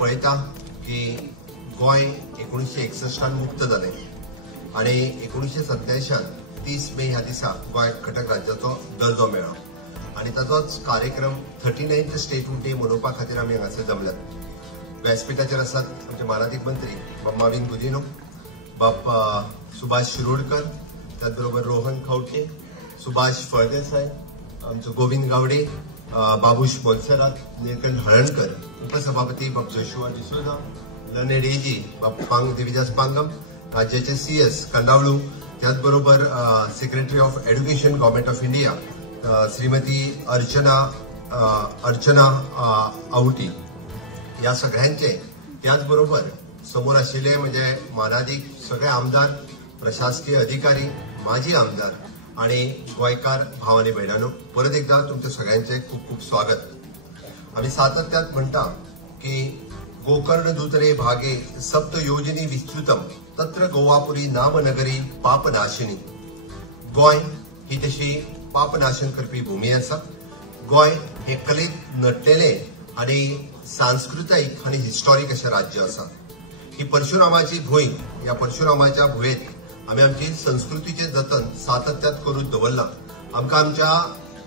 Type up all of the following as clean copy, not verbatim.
पळयता की गोय 1961 मुक्त जालें आणि 1987 30 मे ह्या दिसा गोंय घटक राज्याचो दर्जो मेळ्ळो आणि ताचोच कार्यक्रम 39th स्टेटहूड डे मनोवपा खातीर आमी हांगासर जमल्यात। व्यासपीठाचेर आसात आमचे मानाधीक मंत्री बाब माविन गुदिन्हो, बाब सुभाष शिरोडकर, त्याच बरोबर रोहन खवटे, सुभाष फळदेसाय, आमचो गोविंद गावडे, बाबूश बोलसरात, निलकंठ हळणकर, उपसभापती बाब जोशुआ डिसोजा, लर्नेड एजी बाब देविदास पांगम, राज्याचे CS कंडावळू, त्याच बरोबर secretary of education government of India Shrimati Archana Awati, या सगळ्यांचे, त्याच बरोबर समोर आशिल्ले म्हणजे मानाधीक सगळे आमदार, प्रशासकीय अधिकारी, माजी आमदार आणि गोयकार भाव आणि भयणांनो, परत एकदा तुमच्या सगळ्यांचे खूप खूप स्वागत। आम्ही सातत्यात म्हणता की गोकर्ण दूतरे भागे सप्त योजनी विस्तृतम तत्र गोवापुरी नामनगरी पापनाशिनी। गोय ही तशी पापनाशन करपी भूमी आसा। गोय हे कलेत नटलेले आणि सांस्कृतिक आणि हिस्टॉरिक असे राज्य आसा। ही परशुरामाची भूंय, या परशुरामाच्या भुयेत आम्ही आमची संस्कृतीचे जतन सातत्यात करून दवरला। आमकां आमच्या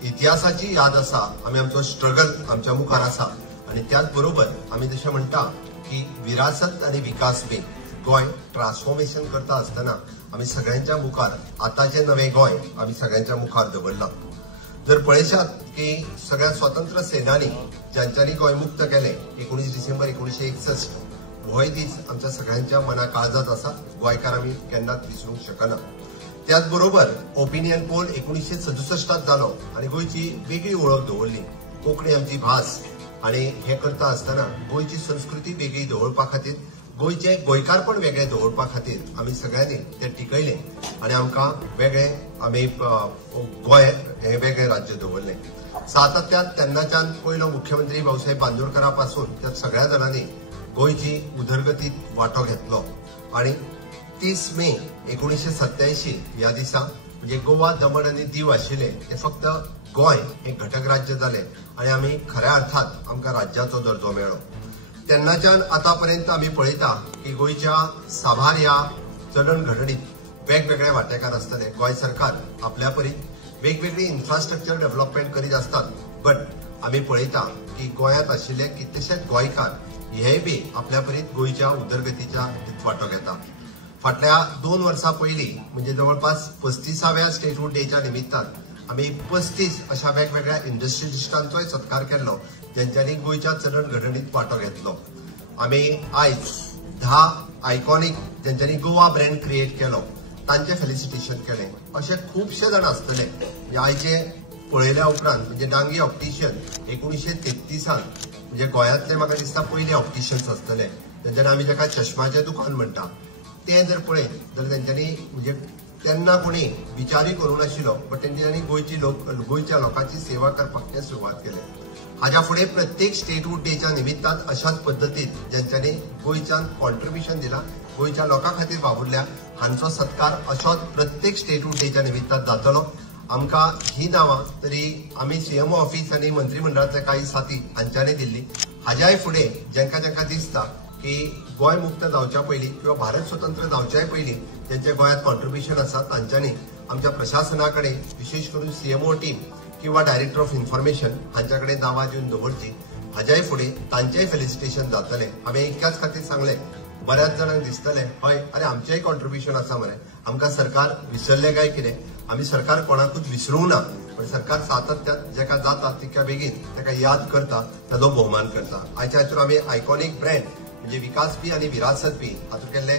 इतिहासाची याद आसा, आम्ही आमचो स्ट्रगल आमच्या मुखार आसा आणि त्याच बरोबर आम्ही जशें म्हणटा की विरासत आणि विकास बी गोय ट्रान्सफॉर्मेशन करता आसतना आम्ही सगळ्यांच्या मुखार आताचे नवे गोय आम्ही सगळ्यांच्या मुखार दवरला। जर पळयशात की सगळ्या स्वतंत्र सेनानी ज्यांच्यानी गोय मुक्त केले 19 डिसेंबर 1961, होय दीस आमच्या सगळ्यांच्या मना काळजात आसा, गोंयकार आमी केन्नाच विसरूंक शकना। त्याच बरोबर ओपिनियन पोल 1967 जालो आणि गोंयची वेगळी ओळख दवरली, कोंकणी आमची भास, आणि हे करता आसतना गोंयची संस्कृती वेगळी दवरपा खातीर, गोंयचे गोंयकारपण वेगळे दवरपा खातीर आमी सगळ्यांनी ते टिकयले आणि आमकां वेगळे आमी गोंय हे वेगळे राज्य दवरले। सातत्यात तेन्नाच्यान पयलो मुख्यमंत्री भाऊसाहेब बांदोडकरा पासून त्या सगळ्या जाणांनी गोंयची उदरगतीत वांटो घेतलो आणि 30 मे 1987 ह्या दिसा म्हणजे गोवा, दमण आणि दीव आशिल्ले ते फक्त गोंय हे घटक राज्य जाले आणि आमी खऱ्या अर्थात आमकां राज्याचो दर्जो मेळ्ळो। तेन्नाच्यान आतापर्यंत आमी पळयता की गोंयच्या साबार ह्या चलनघडणीत वेगवेगळे वांटेकार आसतले। गोंय सरकार आपल्या परीन वेगवेगळी इन्फ्रास्ट्रक्चर डेव्हलपमेंट करीत असतात, बट आमी पळयता की गोंयांत आशिल्ले कितलेशेच गोंयकार हे बी आपल्या परीन गोंयच्या उदरगतीच्या वांटो घेता। फाटल्या 2 वर्सां पयलीं म्हणजे जवळपास 35व्या स्टेटहूड डेच्या निमित्तान आमी 35 अशा वेगवेगळ्या इंडस्ट्रियलिस्टांचोय सत्कार केल्लो ज्यांच्यानी गोंयच्या चलनघडणीत वांटो घेतलो। आमी आयज 10 आयकॉनिक ज्यांच्यानी गोवा ब्रँड क्रिएट केलो तांचे फेलिसिटेशन केले। असे खूबशे जाण आसतले आयचे पळयल्या उपरांत, म्हणजे डांगी ऑप्टिशियन 1933 म्हणजे गोंयांतले म्हाका दिसता पयले ऑप्टिशियन्स आसतले, तेंच्यांनी आमी जाका चश्माचें दुकान म्हणटा ते जर पळयत जाल्यार तेंच्यांनी म्हणजे तेन्ना कोणी विचारूय करूं नाशिल्लो, बट तेंच्यांनी गोंयच्या लोकांची सेवा करपाक ते सुरवात केली। हाच्या फुडें प्रत्येक स्टेटहूड डेच्या निमित्तान अशाच पद्दतीन ज्यांच्यानी गोंयच्यान कॉन्ट्रिब्युशन दिला, गोंयच्या लोकां खातीर वावुरल्या, हांचो सत्कार अशोच प्रत्येक स्टेटहूड डेच्या निमित्तान जातलो। आमकां ही नांवां तरी आमी CMO ऑफिस आनी मंत्रिमंडळाचे काही साथी हांच्यांनी दिल्ली। हाज्याय फुडें जेंका जेंका दिसता की गोंय मुक्त जावच्या पयलीं किंवा भारत स्वतंत्र जावच्याय पयलीं जेंचे गोंयांत कॉन्ट्रिब्युशन आसा तांच्यांनी आमच्या प्रशासना कडेन, विशेष करून CMO टीम किंवा डायरेक्टर ऑफ इन्फॉर्मेशन हांच्या कडेन नांवां दिवन दवरची। हाज्याय फुडें तांचेय फेलिसिटेशन जातलें। आमी इतक्याच खातीर सांगलें, बऱ्याच जाणांक दिसतलें हय अरे आमचेंय कॉन्ट्रिब्युशन आसा मरे, आमकां सरकार विसरले काय कितें? आमी सरकार कोणाकूच विसरूंक ना, पण सरकार सातत्यात जेका जाता तितक्या बेगीन ताका याद करता, ताचो भोवमान करता। आयच्या हातूंत आमी आयकॉनिक ब्रँड म्हणजे विकास बी आणि विरासत बी हातूंत केल्ले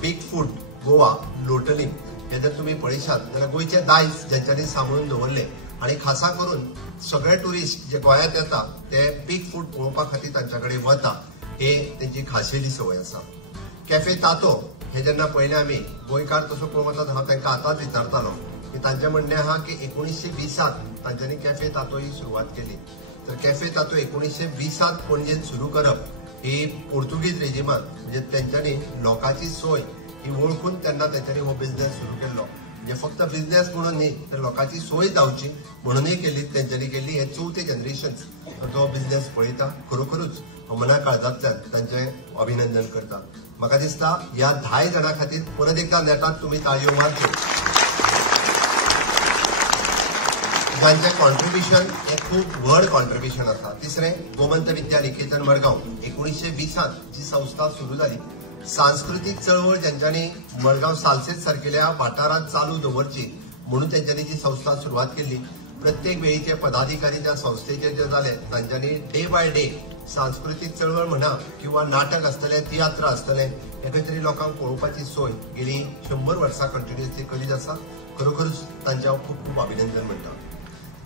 बीग फूड गोवा लोटली हे जर तुम्ही पळयशात जाल्यार गोंयचे दायज ज्यांच्यांनी सांबाळून दवरले आणि खासा करून सगळे टुरिस्ट जे गोंयांत येता ते बीग फूड पळोवपा खातीर तांच्या कडेन वता, हे तेंची खाशेली संवय आसा। कॅफे तातो हे जेन्ना पयले आमी गोंयकार तसो पळोवंक वतात, हांव तांकां आतांच विचारतालो की तांचें म्हणणें आहा की 1920 तांच्यांनी कॅफे तातो ही सुरवात केली। तर कॅफे तातो 1920 पणजेन सुरू करप ही पोर्तुगीज रेजिमान म्हणजे त्यांच्यानी लोकांची सोय ही ओळखून त्यांना त्यांच्यानी हो बिझनेस सुरू केल्लो। म्हणजे फक्त बिझनेस म्हणून न्ही तर लोकांची सोय जावची म्हणूनय केली, त्यांच्यानी केली। हे 4थे जनरेशन तो बिझनेस पळयता, खरोखरूच मना काळजांतल्यान तांचे अभिनंदन करता. म्हाका दिसता ह्या 10 जाणां खातीर परत एकदा नेटात तुमी ताळयो मारच्यो. जांचें कॉन्ट्रिब्युशन हें खूब व्हड कॉन्ट्रिब्युशन आसा. तिसरें, गोमंत विद्या निकेतन मडगांव 1920 जी संस्था सुरू जाली. सांस्कृतिक चळवळ ज्यांच्यांनी मडगांव सालसेत सारकेल्या वाठारांत चालू दवरची म्हणून त्यांच्यानी जी संस्था सुरवात केली. प्रत्येक वेळीचे पदाधिकारी त्या संस्थेचे जे जाले तांच्यांनी डे बाय डे सांस्कृतिक चळवळ म्हणा किंवा नाटक आसतले, तियात्र आसतले, हे तरी लोकांक पळोवपाची सोय गेली 100 वर्सां कंटिन्युअसली करीत आसा. खरोखरच तांचे हांव खूब खूब अभिनंदन म्हणटा.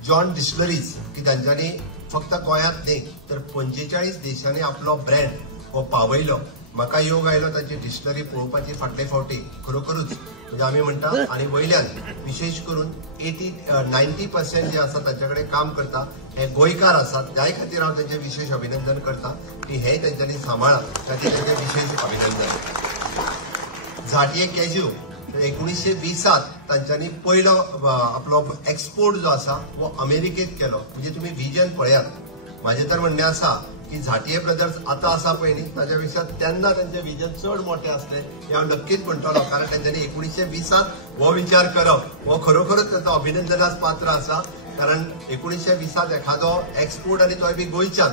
जॉन डिस्टिलरीज की तांच्यांनी फक्त गोंयांत न्ही तर 45 देशांनी आपलो ब्रँड हो पावयलो. म्हाका योग आयलो तांची डिस्टिलरी पळोवपाची फाटले फावटी. खरोखरच म्हणजे आमी म्हणटा आनी वयल्यान विशेष करून 90% जे आसा तांचे कडेन काम करता हे गोंयकार आसात. त्याय खातीर हांव तांचे विशेष अभिनंदन करता की हे तांच्यांनी सांबाळा, ताचे तांचे विशेष अभिनंदन. झाटये कॅज्यू 1920 तांच्यांनी पयलो आपलो एक्सपोर्ट जो आसा वो अमेरिकेत केलो. म्हणजे तुम्ही विजन पळयात. म्हाजें तर म्हणणें आसा की झाटये ब्रदर्स आता आसा पळय न्ही ताच्या पेक्षा तेन्ना तांचे विजन चड मोठे आसले हे हांव नक्कीच म्हणटलो. कारण तांच्यांनी 1920 हो विचार करप हो खरोखरच ताचो अभिनंदनास पात्र आसा. कारण 1920 एखादो एक्सपोर्ट आनी तोय बी गोंयच्यान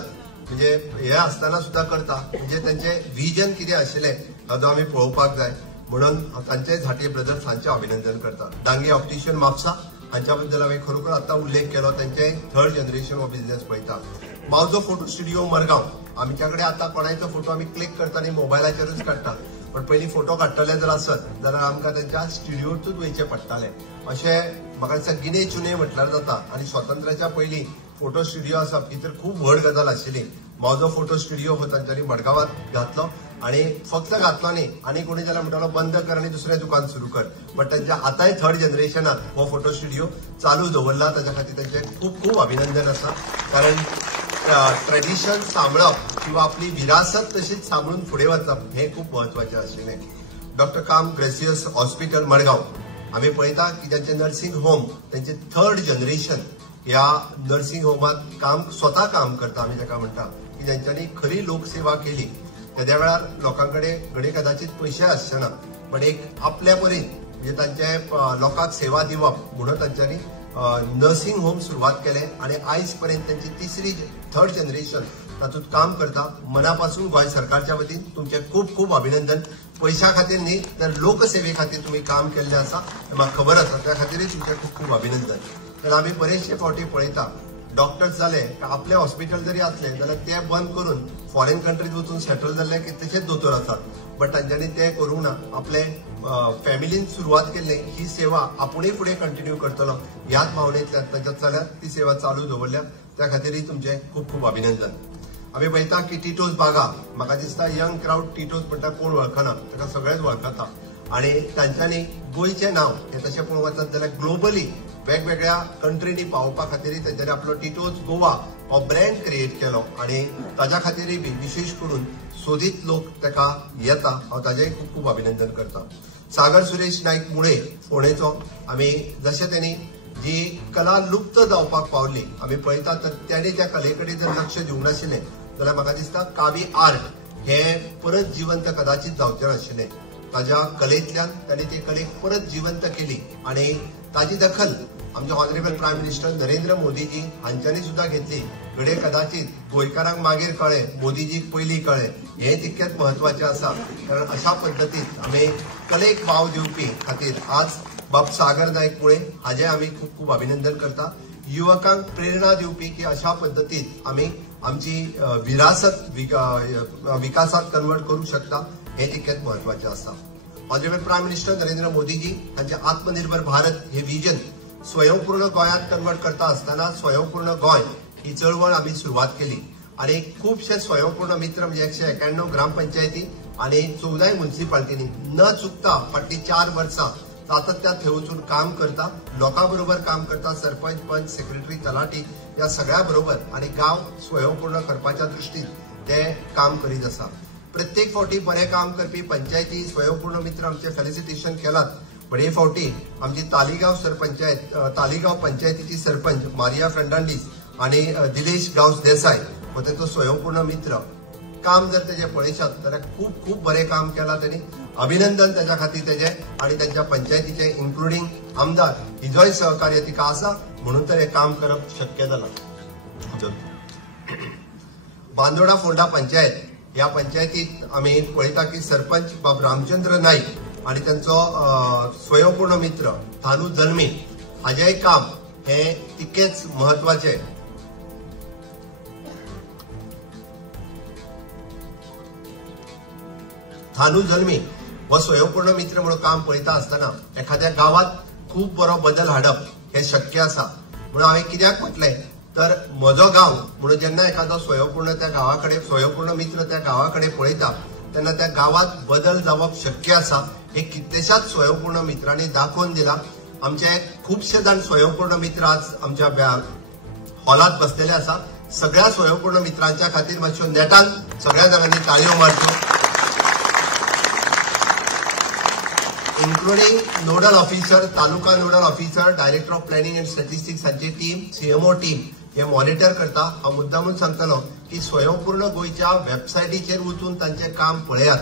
म्हणजे हे आसतना सुद्धा करता. म्हणजे तांचे विजन कितें आशिल्लें हाचो आमी पळोवपाक जाय. म्हणून तांचे झाटये ब्रदर्स हांचे अभिनंदन करता. डांगे ऑप्टिशियन म्हापसा हांच्या बद्दल हांवें खरोखर आतां उल्लेख केलो. तांचे 3rd जनरेशन हो बिझनेस पळयता. मावजो फोटो स्टुडिओ मडगांव आमच्या कडेन आतां कोणाचो फोटो आमी क्लिक करता आनी मोबायलाचेरूच काडटा. पण पयलीं फोटो काडटले जर आसत जाल्यार आमकां तांच्या स्टुडिओतूच वयचें पडटालें. अशें म्हाका दिसता गिने चुने म्हटल्यार जाता. आनी स्वातंत्र्याच्या पयलीं फोटो स्टुडिओ आसप ही तर खूब व्हड गजाल आशिल्ली. मावजो फोटो स्टुडिओ हो तांच्यांनी मडगांवांत घातलो आणि फक्त घातलो न्ही आनी कोणी जाल्यार म्हणटालो बंद कर आनी दुसरें दुकान सुरू कर. बट तांच्या आतांय 3rd जनरेशनात हो फोटो स्टुडिओ चालू दवरला. ताच्या खातीर तांचे खूब खूब अभिनंदन आसा. कारण ट्रेडिशन सांबाळप किंवा आपली विरासत तशीच सांबाळून फुडें वचप हे खूब म्हत्वाचें आशिल्लें. डॉक्टर काम ग्रेसियस हॉस्पिटल मडगांव आमी पळयता की तांचे नर्सिंग होम तांचे 3rd जनरेशन ह्या नर्सिंग होमात स्वता काम करता. आमी ताका म्हणटा की तांच्यांनी खरी लोकसेवा केली. त्या वेळार लोकांकडे घडे कदाचित पयशे आसचेना पण एक आपल्या परीन म्हणजे तांचे लोकांक सेवा दिवप म्हणून तांच्यांनी नर्सिंग होम सुरवात केले. आणि आयज पर्यंत तांची 3rd जनरेशन तातूंत काम करता. मनापासून गोंय सरकारच्या वतीन तुमचे खूब खूब अभिनंदन. पैशा खातीर न्ही तर लोकसेवे खातीर तुम्ही काम केल्लें आसा म्हाका खबर आसा. त्या खातीरय तुमचे खूब खूब अभिनंदन. तर आमी बरेचशे फावटी पळयता डॉक्टर्स जाले आपले हॉस्पिटल जरी असले जाल्यार ते बंद करून फॉरेन कंट्रीज वचून सेटल जाल्ले की तशेच दोतोर आसात. बट तांच्यांनी ते करूंक ना. आपले फॅमिलीन सुरवात केल्ली ही सेवा आपुणूय फुडें कंटिन्यू करतलो ह्याच भावनेंतल्यान तांच्या चल्यान ती सेवा चालू दवरल्या. त्या खातीरय तुमचे खूब खूब अभिनंदन. आमी पळयता की टिटोज बागा म्हाका दिसता यंग क्राउड टिटोज म्हणटा कोण वळखना ताका सगळेच वळखता. आणि तांच्यांनी गोंयचें नांव हे तशें पळोवंक वचत जाल्यार ग्लोबली वेगवेगळ्या कंट्रीनी पावोवपा खातीर तांच्यांनी आपलो टिटोज गोवा हो ब्रँड क्रिएट केलो. आणि ताच्या खातीरय बी विशेष करून सोदीत लोक ताका येता. हांव ताचेंय खूब खूब अभिनंदन करता. सागर सुरेश नायक मुळे फोंडेचो आमी जशें त्यांनी जी कला लुप्त जावपाक पावली आमी पळयता तर त्याने त्या कले कडेन जर लक्ष दिवंक नाशिल्लें जाल्यार म्हाका दिसता कावी आर्ट हे परत जिवंत कदाचित जावचें नाशिल्लें. ताच्या कलेंतल्यान ताणें ती कलेक परत जिवंत केली आणि ताची दखल आमचे honourable prime minister Narendra Modiji हांच्यांनी सुद्धा घेतली. घडये कदाचित गोंयकारांक मागीर कळ्ळें मोदीजीक पयलीं कळ्ळें हें तितकेंच म्हत्वाचें आसा. कारण अशा पद्दतीन आमी कलेक वाव दिवपी खातीर आज बाब सागर नायक मुळे हाजें आमी खूब खूब अभिनंदन करता. युवकांक प्रेरणा दिवपी की अशा पद्दतीन आमी आमची विरासत विकासात कन्वर्ट करूंक शकता हे तितकेंच म्हत्वाचें आसा. Honourable prime minister Narendra Modi ji हांचे आत्मनिर्भर भारत हे विजन स्वयंपूर्ण गोंयांत कन्वर्ट करता आसतना स्वयंपूर्ण गोंय ही चळवळ आमी सुरवात केली. आणि खुबशे स्वयंपूर्ण मित्र म्हणजे 191 ग्रामपंचायती आणि 14 म्युनिसिपालिटीनी न चुकता फाटली 4 वर्सां सातत्यान थंय वचून काम करता. लोकां बरोबर काम करता. सरपंच पंच सेक्रेटरी तलाटी या सगळ्या बरोबर आणि गांव स्वयंपूर्ण करपाच्या दृश्टीन ते काम करीत आसा. प्रत्येक फावटी बरें काम करपी पंचायती स्वयंपूर्ण मित्र आमचे फेलिसिटेशन केलात. पण हे फावटी आमची तालिगांव पंचायतीची सरपंच मारिया फर्नांडीस आणि दिलेश गांवस देसाय व तांचो स्वयंपूर्ण मित्र काम जर तेजे पळयशात जाल्यार खूप खूप बरें काम केलां तेणी. अभिनंदन त्याच्या खातीर तेजे आनी त्यांच्या पंचायतीचे इन्क्लुडिंग आमदार हिजोय सहकार्य तिका आसा म्हणून तर हे काम करप शक्य जालां. बांदोडा फोंडा पंचायत ह्या पंचायतीत आमी पळयता की सरपंच बाब रामचंद्र नाईक आनी त्यांचो स्वयंपूर्ण मित्र थानू जल्मी हाजेय काम हे तितकेच महत्वाचे. थानू जल्मी हो स्वयंपूर्ण मित्र म्हणून काम पळयता आसतना एखाद्या गावात खूप बरो बदल हाडप हे शक्य आसा. म्हणून हांवें कित्याक म्हटलें तर म्हजो गांव म्हणून जेन्ना एखादो स्वयंपूर्ण त्या गांवाकडे स्वयंपूर्ण मित्र त्या गांवाकडे पळयता तेन्ना त्या गावात बदल जावप शक्य आसा हे कितलेशाच स्वयंपूर्ण मित्रांनी दाखोवन दिला. आमचे खुबशे जाण स्वयंपूर्ण मित्र आज आमच्या हॉलात बसलेले आसा. सगळ्या स्वयंपूर्ण मित्रांच्या खातीर मातश्यो नेटान सगळ्या जाणांनी ताळयो मारच्यो. Including nodal officer, taluka nodal officer, director of planning and statistics हांची टीम, सीएमओ टीम हे मॉनिटर करता. हांव मुद्दामून सांगतलो की स्वयंपूर्ण गोंयच्या वेबसायटीचेर वचून तांचें काम पळयात.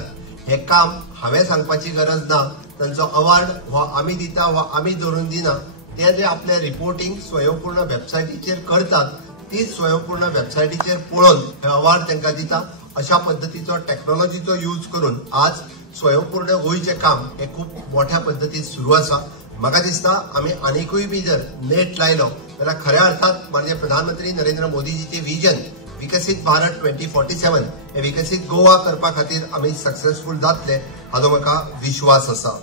हे काम हांवें सांगपाची गरज ना. तांचो अवॉर्ड हो आमी दिता वा आमी धरून दिना. ते जे आपले रिपोर्टिंग स्वयंपूर्ण वेबसायटीचेर करतात तीच स्वयंपूर्ण वेबसायटीचेर पळोवन हे अवॉर्ड तांकां दिता. अशा पद्दतीचो टेक्नॉलॉजीचो यूज करून आज स्वयंपूर्ण गोंयचें काम हे खूप मोठ्या पद्दतीन सुरू आसा. म्हाका दिसता आमी आनिकूय बी जर नेट लायलो जाल्यार खऱ्या अर्थात माननीय प्रधानमंत्री नरेंद्र मोदीजीचे विजन विकसीत भारत 2047 हे विकसीत गोवा करपा खातीर आमी सक्सेसफूल जातले हाचो म्हाका विश्वास आसा.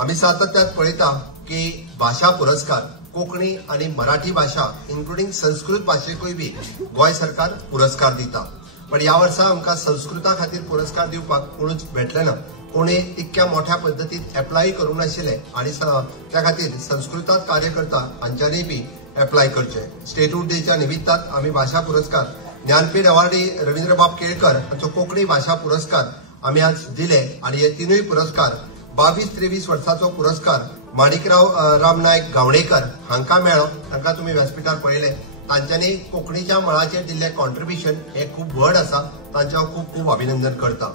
आमी सातत्यान पळयता की भाशा पुरस्कार कोंकणी आनी मराठी भाशा इन्क्लुडिंग संस्कृत भाशेकूय बी गोंय सरकार पुरस्कार दिता. पण या वर्सा आमकां संस्कृता खातीर पुरस्कार दिवपाक कोणूच भेटले ना. कोणी तितक्या मोठ्या पद्दतीन एप्लाय करूंक नाशिल्ले आनी त्या खातीर संस्कृतात कार्य करता हांच्यांनी बी एप्लाय करचे. स्टेटहूड डेच्या निमित्तान आमी भाशा पुरस्कार ज्ञानपीठ अवॉर्डी रवींद्रबाब केळकर हांचो कोंकणी भाशा पुरस्कार आमी आज दिले आनी हे तिनूय पुरस्कार 22-23 वर्साचो पुरस्कार माणिकराव राम नायक गावडेकर हांकां मेळ्ळो. तांकां तुमी व्यासपीठार पळयले. तांच्यांनी कोंकणीच्या मळाचेर दिल्लें कॉन्ट्रिब्युशन हे खूप व्हड आसा. तांचें हांव खूप खूप अभिनंदन करता.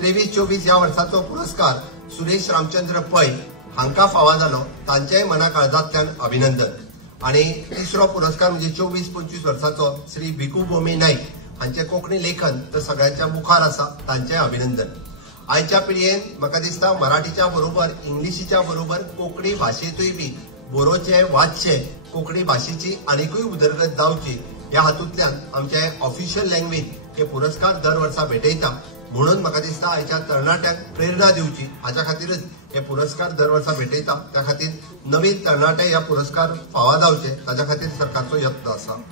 23-24 ह्या वर्साचो पुरस्कार सुरेश रामचंद्र पै हांकां फावो जालो. तांचेय मना काळजांतल्यान अभिनंदन. आनी तिसरो पुरस्कार म्हणजे 24-25 वर्साचो श्री भिकू भोमी नाईक हांचें कोंकणी लेखन तर सगळ्यांच्या मुखार आसा. तांचेय अभिनंदन. आयच्या पिळयेन म्हाका दिसता मराठीच्या बरोबर इंग्लिशीच्या बरोबर कोंकणी भाशेंतूय बी बरोवचे वाचचे कोंकणी भाशेची आनिकूय उदरगत जावची ह्या हातूंतल्यान आमचे ऑफिशियल लँग्वेज हे पुरस्कार दर वर्सा भेटयता. म्हणून म्हाका दिसता आयच्या तरणाट्यांक प्रेरणा दिवची हाच्या खातीरच हे पुरस्कार दर वर्सा भेटयता. त्या खातीर नवीन तरणाटे ह्या पुरस्कार फावो जावचे ताच्या खातीर सरकारचो यत्न आसा.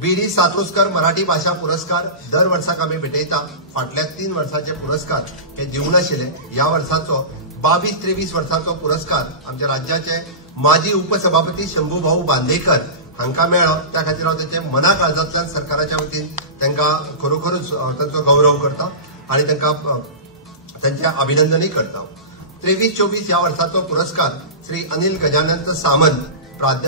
बीडी सातोस्कर मराठी भाषा पुरस्कार दर वर्साक आमी भेटयता. फाटल्या 3 वर्साचे पुरस्कार हे दिवंक नाशिल्ले. ह्या वर्साचो 22-23 वर्साचो पुरस्कार आमच्या राज्याचे माजी उपसभापती शंभूभाऊ बांदेकर हांकां मेळ्ळो. त्या खातीर हांव ताचे मना काळजांतल्यान सरकाराच्या वतीन तांकां खरोखरूच तांचो गौरव करता आनी तांकां तांचें अभिनंदनय करता. 23-24 ह्या वर्साचो पुरस्कार श्री अनिल गजानंत सामंत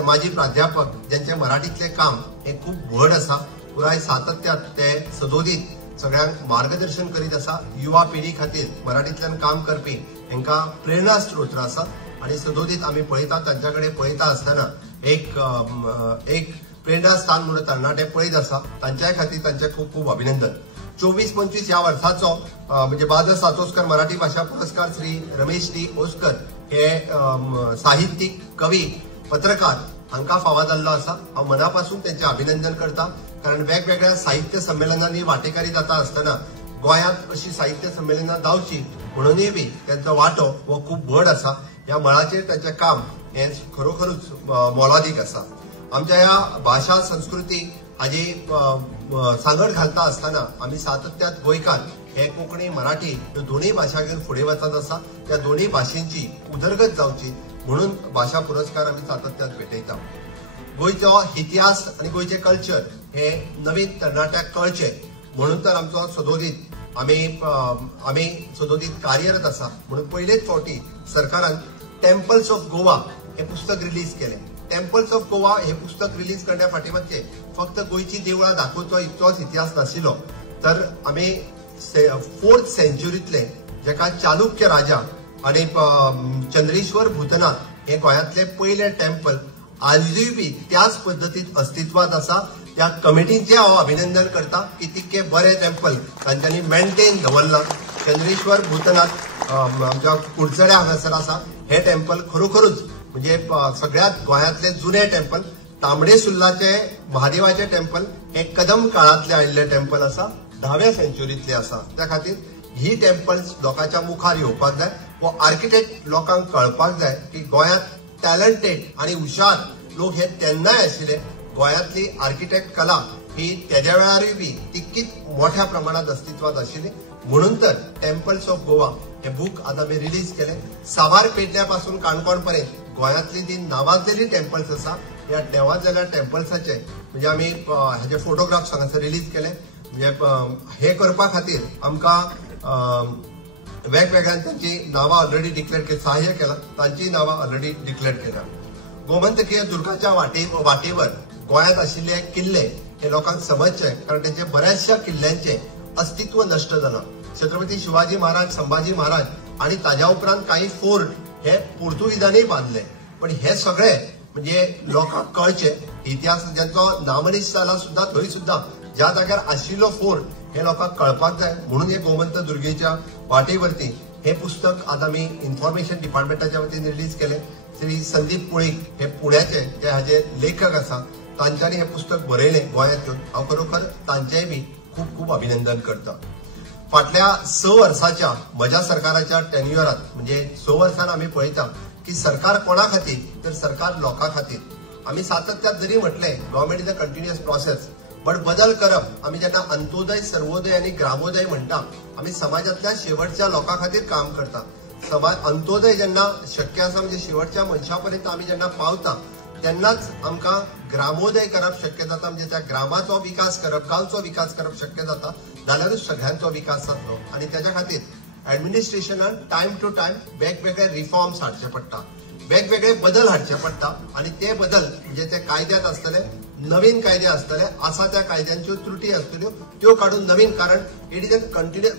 माजी प्राध्यापक ज्यांचे मराठीतले काम हे खूप व्हड आसा. पुराय सातत्यात ते सदोदीत सगळ्यांक मार्गदर्शन करीत आसा. युवा पिढी खातीर मराठीतल्यान काम करपी हांकां प्रेरणा स्त्रोत आसा आनी सदोदीत आमी पळयता तांच्याकडे पळयता आसतना एक प्रेरणा स्थान म्हणून तरणाटे पळयत आसा. तांच्या खातीर तांचे खूप खूप अभिनंदन. 24-25 ह्या वर्साचो म्हणजे बादल सातोस्कर मराठी भाषा पुरस्कार श्री रमेश डी ओस्कर हे साहित्यिक कवी पत्रकार हांकां फावो जाल्लो आसा. हांव मनापासून तांचें अभिनंदन करता. कारण वेगवेगळ्या साहित्य संमेलनांनी वांटेकारी जाता आसतना गोंयांत अशी साहित्य संमेलनां जावची म्हणूनय बी तांचो वांटो हो खूप व्हड आसा. ह्या मळाचेर तांचें काम हे खरोखरूच मोलादीक आसा. आमच्या ह्या भाषा संस्कृती हाजी सांगड घालता आसतना आमी सातत्यात गोंयकार हे कोंकणी मराठी ह्यो दोनूय भाशा घेवन फुडें वचत आसा. त्या दोनूय भाशेंची उदरगत जावची म्हणून भाषा पुरस्कार आमी सातत्यात भेटयता. गोंयचो इतिहास आनी गोंयचें कल्चर हे नवीन तरणाट्याक कळचे म्हणून तर आमचो सदोदीत आमी सदोदीत कार्यरत आसा. म्हणून पयलेच फावटी सरकारान टेम्पल्स ऑफ गोवा हे पुस्तक रिलीज केलें. टेम्पल्स ऑफ गोवा हे पुस्तक रिलीज करण्या फाटीमागचे फक्त गोंयची देवळां दाखोवचो इतलोच इतिहास नाशिल्लो तर आम्ही 4th सेंच्युरीतले जेका चालुक्य राजा आणि चंद्रेश्वर भूतनाथ हे गोंयांतले पहिले टेम्पल आजूय बी त्याच पद्दतीत अस्तित्वात आसा. त्या कमिटीचे हांव अभिनंदन करता की तितके बरे टेम्पल तांच्यांनी मेंटेन दवरला. चंद्रेश्वर भूतनाथ आमच्या कुडचड्या हांगासर आसा. हे टेम्पल खरोखरूच म्हणजे सगळ्यात गोंयांतले जुने टेम्पल. तांबडे सुर्लाचे महादेवाचे टेम्पल हे कदम काळांतले आयिल्ले टेम्पल आसा, 10व्या सेंच्युरीतले आसा. त्या खातीर ही टेम्पल्स लोकांच्या मुखार येवपाक जाय. वो आर्किटेक्ट लोकांक कळपाक जाय की गोंयांत टॅलंटेड आणि हुशार लोक हे तेन्नाय आशिल्ले. गोंयांतली आर्किटेक्ट कला ही तेद्या वेळारूय बी तितकीच मोठ्या प्रमाणात अस्तित्वात आशिल्ली. म्हणून तर टेम्पल्स ऑफ गोवा हे बुक आता मी रिलीज केले. साबार पेडण्यापासून काणकोण पर्यंत गोंयांतली जी नावाजलेली टेम्पल्स आसा या नावाजलेल्या टेम्पल्साचे म्हणजे आमी हेजे फोटोग्राफ्स हांगासर रिलीज केले. म्हणजे हे करपा खातीर आमकां वेगवेगळ्या त्यांची नावां ऑलरेडी डिक्लेअर केली, सहाय्य केला, तांची नावां ऑलरेडी डिक्लेअर केल्या. गोमंतकीय दुर्गाच्या वाटेवर गोंयांत आशिल्ले किल्ले हे लोकांक समजचे, कारण त्यांच्या बऱ्याचशा किल्ल्यांचे अस्तित्व नष्ट जालां. छत्रपती शिवाजी महाराज, संभाजी महाराज आणि ताज्या उपरांत काही फोर्ट हे पोर्तुगीजांनी बांधले. पण हे सगळे म्हणजे लोकांक कळचे इतिहास ज्यांचो नामनिश जाला सुद्धा थंय सुद्धा ज्या जाग्यार आशिल्लो फोर्ट हे लोकांक कळपाक जाय. म्हणून हे गोमंत दुर्गेच्या वाटेवरती हे पुस्तक आता मी इन्फॉर्मेशन डिपार्टमेंटाच्या वतीन रिलीज केले. श्री संदीप पुळीक हे पुण्याचे ते हाजे लेखक आसा, तांच्यांनी हे पुस्तक बरयले गोंयांत येवन. हांव खरोखर तांचेय बी खूप खूप अभिनंदन करता. फाटल्या 6 वर्साच्या म्हज्या सरकाराच्या टेन्युअरात म्हणजे 6 वर्सान आमी पळयता की सरकार कोणा खातीर तर सरकार लोकां खातीर. आमी सातत्यात जरी म्हटले government is a continuous process, but बदल करप आमी जेन्ना अंत्योदय, सर्वोदय आणि ग्रामोदय म्हणटा आमी समाजातल्या शेवटच्या लोकां खातीर काम करता. अंत्योदय जेन्ना शक्य आसा म्हणजे शेवटच्या मनशा पर्यंत आमी जेन्ना पावता तेन्नाच आमकां ग्रामोदय करप शक्य जाता. म्हणजे त्या ग्रामाचो विकास करप, गांवचो विकास करप शक्य जाता. जाल्यारूच सगळ्यांचो विकास जातलो. आणि त्याच्या खातीर ऍडमिनिस्ट्रेशनान टायम टू टायम वेगवेगळे रिफॉर्म्स हाडचे पडटा, वेगवेगळे बदल हाडचे पडटा. आणि ते बदल म्हणजे ते कायद्यात आसतले, नवीन कायदे आसतले, आसा त्या कायद्यांच्यो त्रुटी आसतल्यो त्यो काडून नवीन, कारण it is a continue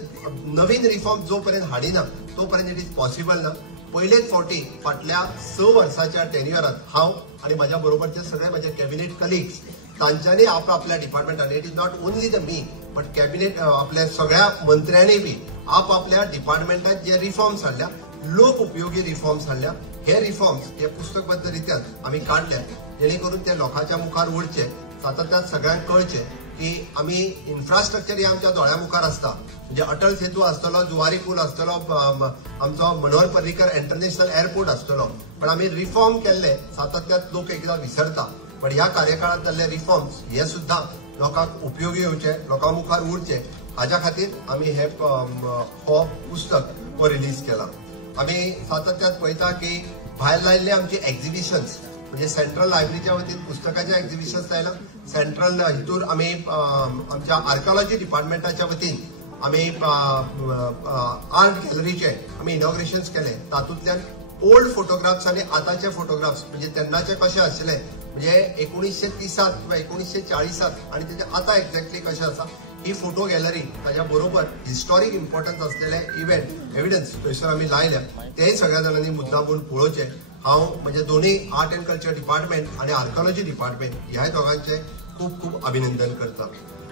Naveen reform जो पर्यंत हाडिना तोपर्यंत इट इज पॉसिबल ना. पहिलेच फावटी फाटल्या 6 वर्साच्या टेन्युअरात हांव आणि माझ्या बरोबरचे सगळे माझे कॅबिनेट कलिग्स तांच्यांनी आपल्या डिपार्टमेंटांनी, it is not only the मी बट कॅबिनेट आपल्या सगळ्या मंत्र्यांनी बी आपल्या डिपार्टमेंटात जे रिफॉर्म्स हाडल्या, लोक उपयोगी रिफॉर्म्स हाडल्या. हे रिफॉर्म्स हे पुस्तकबद्ध रित्यान आमी काढल्या जेणे करून ते लोकांच्या मुखार उरचे. सातत्यात सगळ्यांक कळचे की आमी इन्फ्रास्ट्रक्चर हे आमच्या दोळ्या मुखार आसता. म्हणजे अटल सेतू आसतलो, जुवारी पूल आसतलो, आमचो मनोहर पर्रीकर इंटरनॅशनल एअरपोर्ट आसतलो, पण आमी रिफॉर्म केल्ले सातत्यात लोक एकदां विसरता. पण ह्या कार्यकाळात जाल्ले रिफॉर्म्स हे सुद्धा लोकांक उपयोगी येवचे, लोकां मुखार उरचे, हाच्या खातीर आमी हे हो पुस्तक हो रिलीज केला. आमी सातत्यात पळयता की भायर लायिल्ले आमचे एक्झिबिशन्स म्हणजे सेंट्रल लायब्ररीच्या वतीन पुस्तकाचे एक्झिबिशन्स लायला. सेंट्रल हितूर आमी आमच्या आर्किओलॉजी डिपार्टमेंटाच्या वतीन आमी आर्ट गॅलरीचे आमी इनॉग्रेशन्स केले. तातूंतल्यान ओल्ड फोटोग्राफ्स आणि आताचे फोटोग्राफ्स म्हणजे तेन्नाचे कशे आशिल्ले म्हणजे 1930 किंवा 1940 आणि त्याचे आता एक्झॅक्टली कशें आसा ही फोटो गॅलरी, ताच्या बरोबर हिस्टॉरिक इम्पॉर्टन्स असलेले इव्हेंट एव्हिडन्स थंयसर आमी लायल्या. तेही सगळ्या जाणांनी मुद्दामून पळोवचे. हांव म्हणजे दोन्ही आर्ट अँड कल्चर डिपार्टमेंट आणि आर्किओलॉजी डिपार्टमेंट ह्या दोघांचे खूप खूप अभिनंदन करता.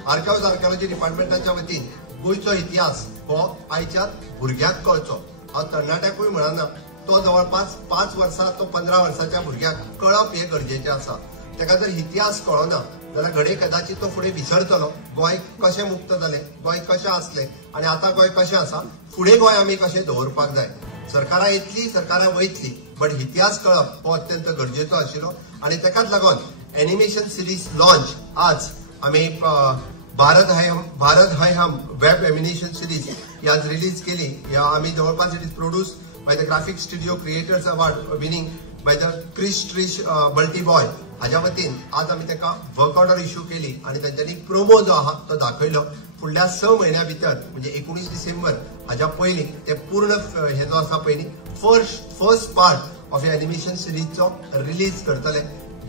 आर्किओलॉजी डिपार्टमेंटाच्या वतीन गोंयचो इतिहास हो आयच्या भुरग्याक कळचो. हांव तरणाट्याकूय म्हणना, तो जवळपास 5 वर्सां तो 15 वर्साच्या भुरग्याक कळप हे गरजेचें आसा. ताका जर इतिहास कळना जाल्यार घडये कदाचित तो फुडें विसरतलो. गोंय कशें मुक्त जालें, गोंय कशें आसलें आणि आतां गोंय कशें आसा, फुडें गोंय आमी कशें दवरपाक जाय. सरकारां येतली, सरकारां वयतली, बट इतिहास कळप हो अत्यंत गरजेचो आशिल्लो. आणि ताकाच लागून एनिमेशन सिरीज लॉन्च आज आमी Bharat Hai Hum web animation series ही आज रिलीज केली. या आमी जवळपास it is produced by the graphic studio creators award winning by the Krish Baltiboy हाच्या वतीन आज आमी ताका वर्क ऑर्डर इश्यू केली आणि तांच्यांनी प्रोमो जो आहा तो दाखयलो. फुडल्या 6 महिन्या भितर म्हणजे 19 डिसेंबर हाच्या पयलीं ते पूर्ण हे जो आसा पयलीं फर्स्ट पार्ट ऑफ एनिमेशन सिरीजचो रिलीज करतले,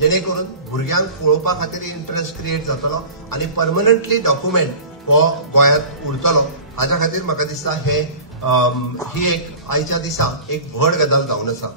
जेणे करून भुरग्यांक पळोवपा खातीर इंटरेस्ट क्रिएट जातलो आणि परमनंटली डॉक्युमेंट हो गोंयांत उरतलो हाच्या खातीर म्हाका दिसता ही एक आयच्या दिसा एक व्हड गजाल जावन आसा.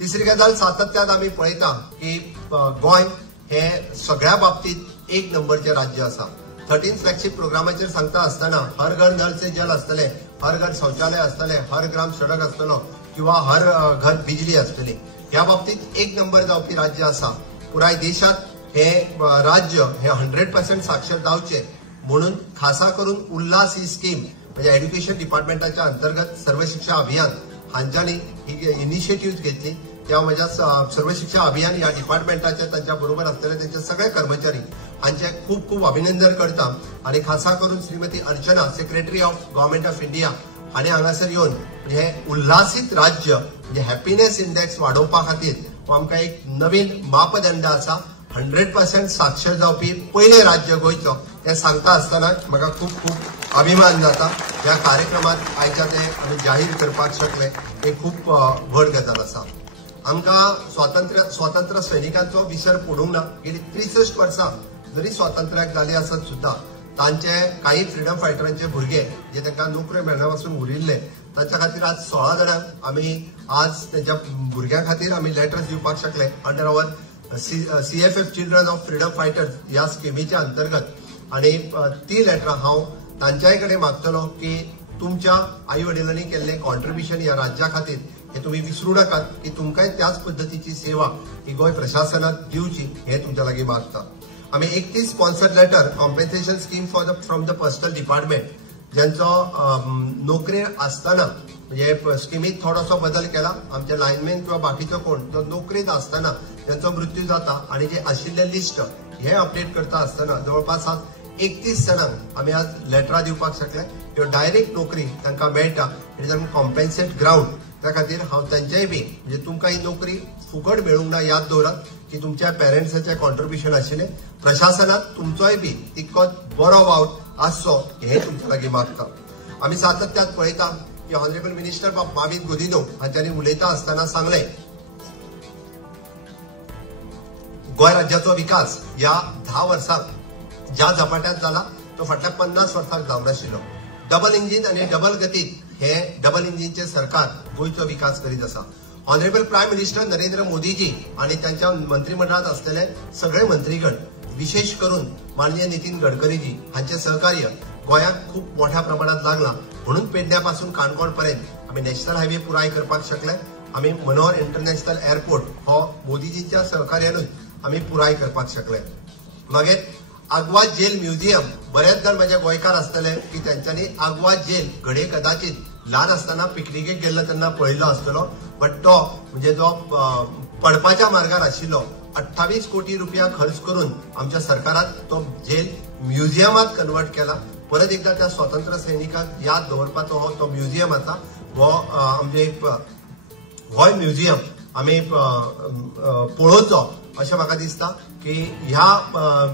तिसरी गजाल सातत्यान आमी पळयता की गोंय हे सगळ्या बाबतीत एक नंबरचे राज्य आसा. 13 फ्लॅगशिप प्रोग्रामाचेर सांगता आसतना हर घर नल से जल आसतले, हर घर शौचालय आसतले, हर ग्राम सडक आसतलो किंवा हर घर बिजली आसतली. ह्या बाबतीत एक नंबर जावपी राज्य आसा. पुराय देशात हे राज्य हे 100% साक्षर जावचे म्हणून खासा करून उल्हास ही स्कीम म्हणजे एज्युकेशन डिपार्टमेंटाच्या अंतर्गत सर्व शिक्षा अभियान हांच्यानी ही इनिशिएटिव्ह घेतली. त्या माझ्या सर्व शिक्षा अभियान या डिपार्टमेंटाचे त्यांच्या बरोबर असलेले त्यांचे सगळे कर्मचारी हांचे खूप खूप अभिनंदन करता. आणि खासा करून Shrimati Archana secretary of government of India आणि हांगासर येवन म्हणजे उल्हासीत राज्य म्हणजे हॅपीनेस इंडेक्स वाडोवपा खातीर आमकां एक नवीन मापदंड आसा. 100% साक्षर जावपी पयले राज्य गोंयचो हे सांगता आसतना म्हाका खूप खूप अभिमान जाता. ह्या कार्यक्रमात आयच्या ते आमी जाहीर करपाक शकले हे खूप व्हड गजाल आसा. आमकां स्वातंत्र्य सैनिकांचो विसर पडूंक ना. गेली 63 वर्सां जरी स्वातंत्र्याक जाली आसत सुद्धा तांचे काही फ्रीडम फायटरांचे भुरगे जे तांकां नोकऱ्यो मेळना पासून उरिल्ले तांच्या खातीर आज 16 जाणांक आमी आज त्यांच्या भुरग्यां खातीर आमी लेटर्स दिवपाक शकले under our CFF children of freedom fighters ह्या स्किमीच्या अंतर्गत. आणि ती लेटरां हांव तांच्याय कडेन मागतलो की तुमच्या आई वडिलांनी केल्ले कॉन्ट्रिब्युशन ह्या राज्या खातीर हे तुम्ही विसरू नकात की तुमकांय त्याच पद्धतीची सेवा ही गोंय प्रशासनात दिवची हे तुमच्या लागीं मागता. आमी 31 sponsored letter compensation scheme from the personnel department ज्यांचो नोकरेर आसतना म्हणजे स्किमीत थोडोसो बदल केला. आमचे लायनमॅन किंवा बाकीचो कोण जो नोकरीत आसतना ज्यांचो मृत्यू जाता आणि जे आशिल्ले लिस्ट हे अपडेट करता आसतना जवळपास 31 जणांक आमी आज लेटरां दिवपाक शकले. ह्यो डायरेक्ट नोकरी तांकां मेळटा आनी कॉम्पेन्सेट ग्राउंड त्या खातीर हांव तांचेय बी म्हणजे तुमकां ही नोकरी फुकट मेळूंक ना याद दवरात की तुमच्या पेरेंट्साचे कॉन्ट्रिब्युशन आशिल्ले. प्रशासनात तुमचोय बी तितकोच बरो वाव आसचो हे तुमच्या लागीं मागता. आमी सातत्यान पळयता की ऑनरेबल मिनिस्टर माविन गुदिन्हो हांच्यांनी उलयता आसतना सांगले गोंय राज्याचो विकास या 10 वर्सांत ज्या झपाट्यात जाला तो फाटल्या 50 वर्सांक जावंक नाशिल्लो. डबल इंजिन आणि डबल गतीत हे डबल इंजिनचे सरकार गोंयचो विकास करीत आसा. Honourable prime minister Narendra Modi ji आणि त्यांच्या मंत्रिमंडळात असलेले सगळे मंत्रीगण विशेष करून माननीय नितीन गडकरीजी हांचे सहकार्य गोंयांत खूप मोठ्या प्रमाणात लागला. म्हणून पेडण्यापासून काणकोण पर्यंत आम्ही नॅशनल हायवे पुराय करपाक शकले. आम्ही मनोहर इंटरनॅशनल एअरपोर्ट हो मोदीजीच्या सहकार्यानूच आम्ही पुराय करपाक शकले. मागीर आग्वाद जेल म्युझियम बरेच जण माझे गोंयकार आसतले की त्यांच्यानी आग्वाद जेल घडये कदाचित ल्हान आसतना पिकनिकेक गेल्लो तेन्ना पळयल्लो आसतलो. बट तो म्हणजे जो पडपाच्या मार्गार आशिल्लो 28 कोटी रुपया खर्च करून आमच्या सरकारान तो जेल म्युझियमात कन्वर्ट केला. परत एकदा त्या स्वातंत्र्य सैनिकांक याद दवरपाचो हो तो म्युझियम आसा. हो म्हणजे हो म्युझियम आमी पळोवचो अशें म्हाका दिसता की ह्या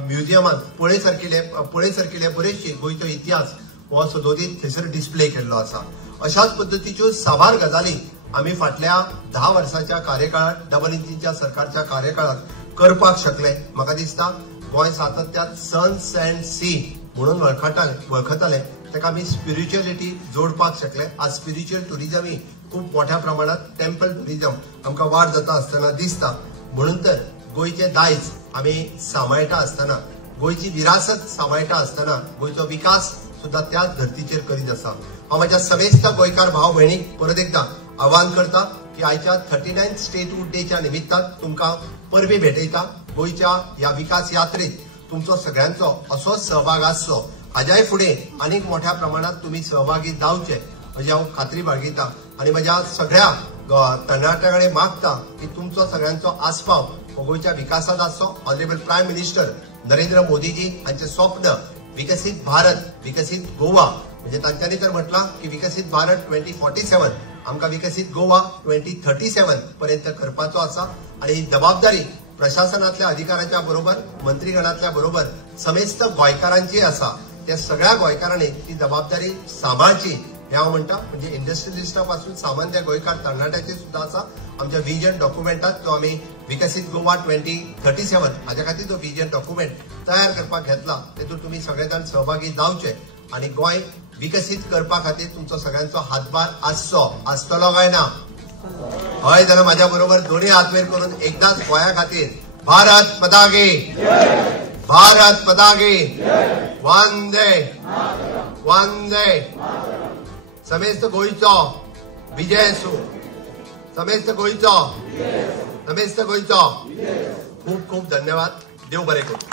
म्युझियमात पळय सारकिले बरेचशे गोंयचो इतिहास हो सदोदीत थंयसर डिस्प्ले केल्लो आसा. अशाच पद्धतीच्यो साबार गजाली आमी फाटल्या 10 वर्साच्या कार्यकाळात डबल इंजिनच्या सरकारच्या कार्यकाळात करपाक शकले. म्हाका दिसता गोंय सातत्यान सन्स अँड सी म्हणून वळखताले ताका आमी स्पिरिच्युअलिटी जोडपाक शकले. आज स्पिरिच्युअल टुरिझमय खूप मोठ्या प्रमाणात टेम्पल टुरिझम आमकां वाड जाता आसतना दिसता. म्हणून तर गोंयचे दायज आमी सांबाळटा आसतना गोंयची विरासत सांबाळटा आसतना गोंयचो विकास सुद्धा त्याच धर्तीचेर करीत आसा. हांव म्हाज्या समेस्त गोंयकार भाव भयणीक परत एकदा आवाहन करता की आयच्या 39th स्टेटहूड डेच्या निमित्तान तुमकां परबी भेटयता. गोंयच्या ह्या विकास यात्रेत तुमचो सगळ्यांचो असो सहभाग आसचो. हाज्याय फुडें आनीक मोठ्या प्रमाणात तुम्ही सहभागी जावचे अशी हांव खात्री बाळगिता. आणि म्हज्या सगळ्या तरणाट्यां कडेन मागता की तुमचो सगळ्यांचो आस्पाव हो गोंयच्या विकासात आसचो. Honourable prime minister Narendra Modi ji हांचे स्वप्न विकसीत भारत विकसीत गोवा म्हणजे तांच्यांनी तर म्हटलां की विकसीत भारत 2047 आमकां विकसीत गोवा 2037 पर्यंत करपाचो आसा. आणि ही जबाबदारी प्रशासनातल्या अधिकाऱ्याच्या बरोबर मंत्रीगणातल्या बरोबर समेस्त गोंयकारांची आसा. त्या सगळ्या गोंयकारांनी ती जबाबदारी सांभाळची हे हांव म्हणटा. म्हणजे इंडस्ट्रियलिस्टा पासून सामान्य गोंयकार तरणाट्याचे सुद्धा आसा आमच्या विजन डॉक्युमेंटात, तो आम्ही विकसीत गोवा 2037 हाच्या खातीर तो विजन डॉक्युमेंट तयार करपाक घेतला. तेतून तुम्ही सगळे जाण सहभागी जावचे आणि गोंय विकसीत करपा खातीर तुमचो सगळ्यांचो हातभार आसतलो काय ना? हय जाल्यार माझ्या बरोबर दोन्ही हात वयर करून एकदाच गोंया खातीर भारत माता की, भारत माता की, वंदे वंदे. समेस्त गोंयचो विजय असो, समेस्त गोंयचो, समेस्त गोंयचो. खूप खूप धन्यवाद. देव बरें करूं.